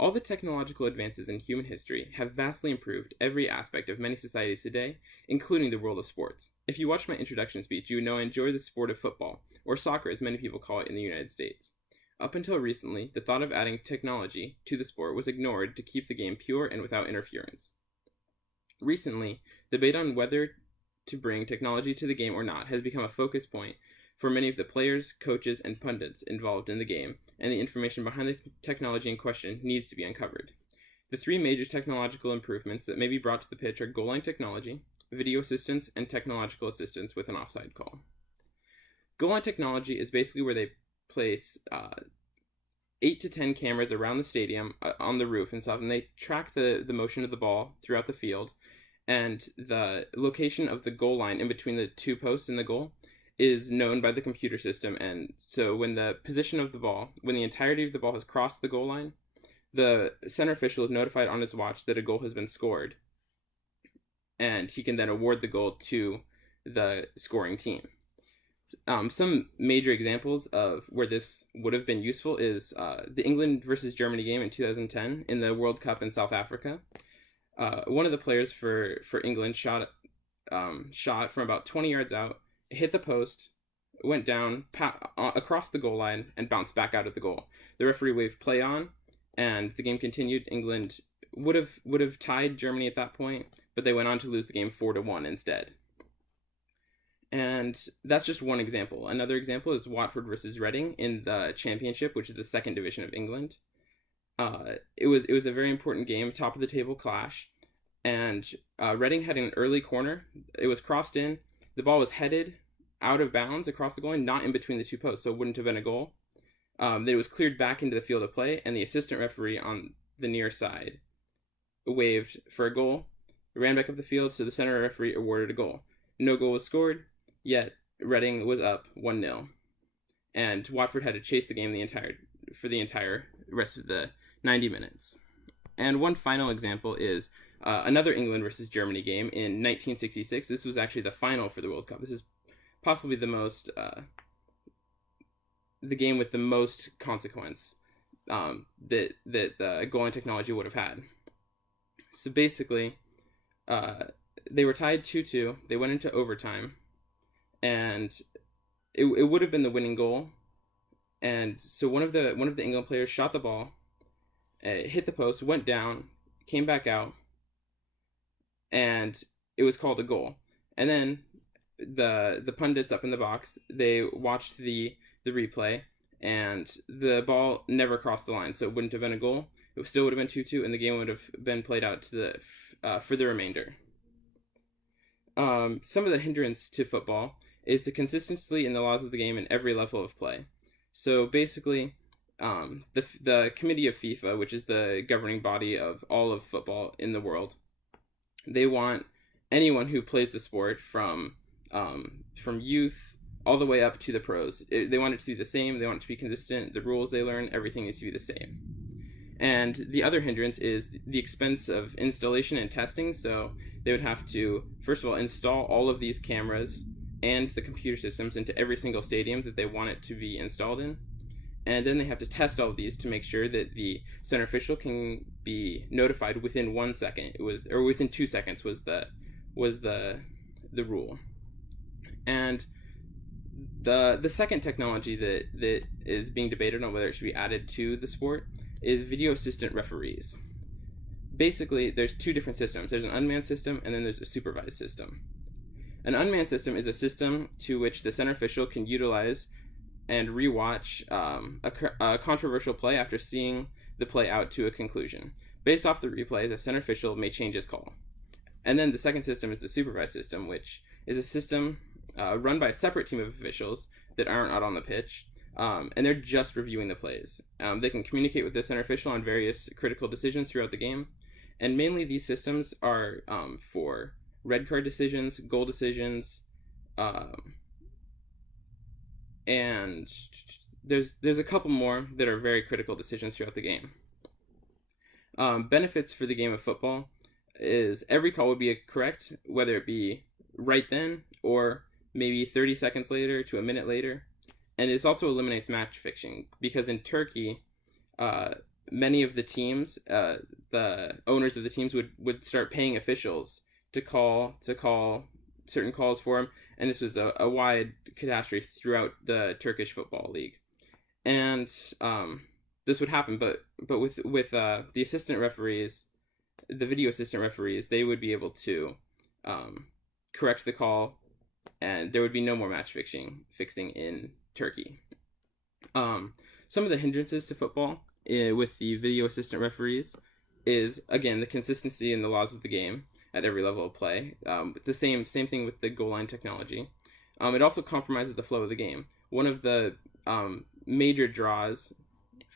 All the technological advances in human history have vastly improved every aspect of many societies today, including the world of sports. If you watched my introduction speech, you know I enjoy the sport of football, or soccer as many people call it in the United States. Up until recently, the thought of adding technology to the sport was ignored to keep the game pure and without interference. Recently, the debate on whether to bring technology to the game or not has become a focus point for many of the players, coaches, and pundits involved in the game, and the information behind the technology in question needs to be uncovered. The three major technological improvements that may be brought to the pitch are goal line technology, video assistance, and technological assistance with an offside call. Goal line technology is basically where they place 8 to 10 cameras around the stadium on the roof and stuff, and they track the motion of the ball throughout the field, and the location of the goal line in between the two posts in the goal is known by the computer system. And so when the position of the ball, when the entirety of the ball has crossed the goal line, the center official is notified on his watch that a goal has been scored, and he can then award the goal to the scoring team. Some major examples of where this would have been useful is the England versus Germany game in 2010 in the World Cup in South Africa. One of the players for England shot from about 20 yards out, hit the post, went down across the goal line, and bounced back out of the goal. The referee waved play on, and the game continued. England would have tied Germany at that point, but they went on to lose the game 4-1 instead. And that's just one example. Another example is Watford versus Reading in the Championship, which is the second division of England. It was a very important game, top of the table clash, and Reading had an early corner. It was crossed in. The ball was headed out of bounds across the goal line, not in between the two posts, so it wouldn't have been a goal. Then it was cleared back into the field of play, and the assistant referee on the near side waved for a goal, ran back up the field, so the center referee awarded a goal. No goal was scored, yet Reading was up 1-0, and Watford had to chase the game for the entire rest of the 90 minutes. And one final example is another England versus Germany game in 1966. This was actually the final for the World Cup. This is possibly the game with the most consequence that the goal line technology would have had. So basically, they were tied 2-2. They went into overtime, and it would have been the winning goal. And so one of the England players shot the ball, hit the post, went down, came back out, and it was called a goal. And then the pundits up in the box, they watched the replay, and the ball never crossed the line, so it wouldn't have been a goal. It still would have been 2-2, and the game would have been played out to for the remainder. Some of the hindrance to football is the consistency in the laws of the game in every level of play. So basically, the committee of FIFA, which is the governing body of all of football in the world, they want anyone who plays the sport from youth all the way up to the pros. They want it to be the same. They want it to be consistent. The rules they learn, everything needs to be the same. And the other hindrance is the expense of installation and testing. So they would have to, first of all, install all of these cameras and the computer systems into every single stadium that they want it to be installed in. And then they have to test all of these to make sure that the center official can be notified within 1 second. Or within 2 seconds was the rule. And the second technology that is being debated on whether it should be added to the sport is video assistant referees. Basically, there's two different systems. There's an unmanned system, and then there's a supervised system. An unmanned system is a system to which the center official can utilize and rewatch a controversial play after seeing the play out to a conclusion. Based off the replay, the center official may change his call. And then the second system is the supervised system, which is a system run by a separate team of officials that aren't out on the pitch, and they're just reviewing the plays. They can communicate with the center official on various critical decisions throughout the game, and mainly these systems are for red card decisions, goal decisions, and there's a couple more that are very critical decisions throughout the game. Benefits for the game of football is every call would be correct, whether it be right then or maybe 30 seconds later to a minute later. And this also eliminates match fixing, because in Turkey, many of the teams, the owners of the teams would start paying officials to call certain calls for them, and this was a wide catastrophe throughout the Turkish Football League. And this would happen, but with the assistant referees, the video assistant referees, they would be able to correct the call, and there would be no more match fixing in Turkey. Some of the hindrances to football with the video assistant referees is, again, the consistency in the laws of the game at every level of play. The same thing with the goal line technology. It also compromises the flow of the game. One of the major draws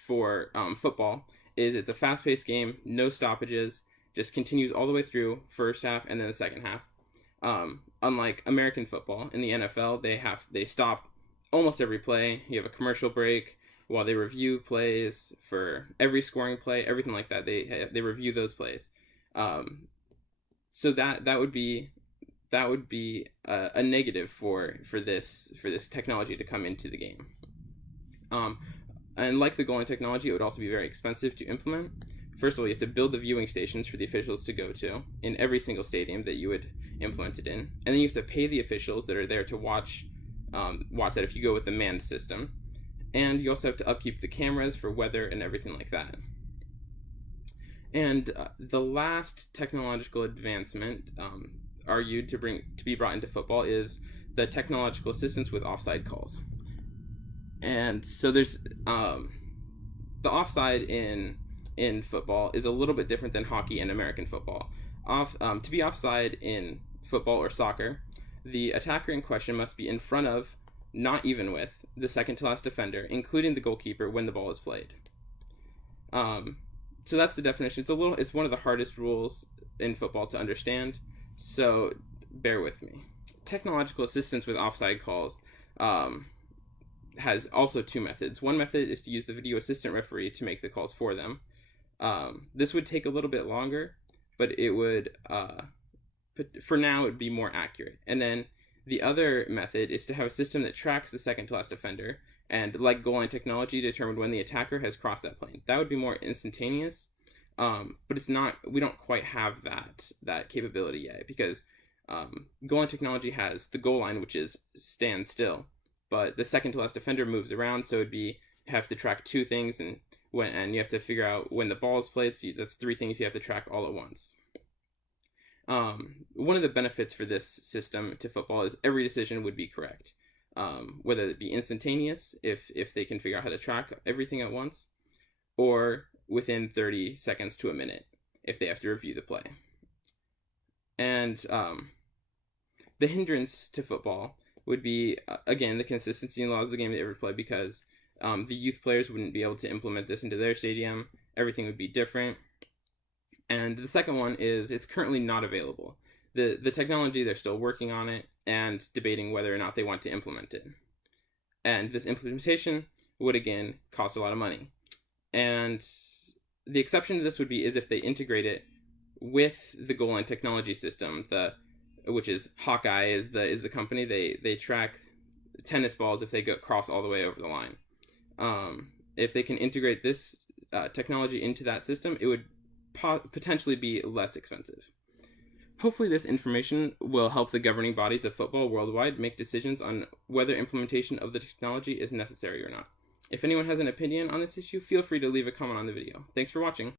for football is it's a fast-paced game, no stoppages, just continues all the way through first half and then the second half. Unlike American football, in the NFL, they stop almost every play. You have a commercial break while they review plays for every scoring play, everything like that. They review those plays. So that would be a negative for this technology to come into the game. And like the goal line technology, it would also be very expensive to implement. First of all, you have to build the viewing stations for the officials to go to in every single stadium that you would implement it in, and then you have to pay the officials that are there to watch that if you go with the manned system, and you also have to upkeep the cameras for weather and everything like that. And the last technological advancement argued to be brought into football is the technological assistance with offside calls. And so there's the offside in football is a little bit different than hockey and American football. To be offside in football or soccer, the attacker in question must be in front of, not even with, the second to last defender, including the goalkeeper, when the ball is played. So that's the definition. It's one of the hardest rules in football to understand, so bear with me. Technological assistance with offside calls has also two methods. One method is to use the video assistant referee to make the calls for them. This would take a little bit longer, but it would, for now, it would be more accurate. And then the other method is to have a system that tracks the second to last defender, and like goal line technology, determine when the attacker has crossed that plane. That would be more instantaneous, but it's not. We don't quite have that capability yet, because goal line technology has the goal line, which is stand still, but the second to last defender moves around, so have to track two things, and you have to figure out when the ball is played. So that's three things you have to track all at once. One of the benefits for this system to football is every decision would be correct, whether it be instantaneous if they can figure out how to track everything at once, or within 30 seconds to a minute if they have to review the play. And the hindrance to football would be, again, the consistency and laws of the game they ever play, because the youth players wouldn't be able to implement this into their stadium. Everything would be different. And the second one is it's currently not available. The technology, they're still working on it and debating whether or not they want to implement it. And this implementation would, again, cost a lot of money. And the exception to this would be is if they integrate it with the goal line technology system, which is Hawkeye is the company. They track tennis balls if they cross all the way over the line. If they can integrate this technology into that system, it would potentially be less expensive. Hopefully this information will help the governing bodies of football worldwide make decisions on whether implementation of the technology is necessary or not. If anyone has an opinion on this issue, feel free to leave a comment on the video. Thanks for watching.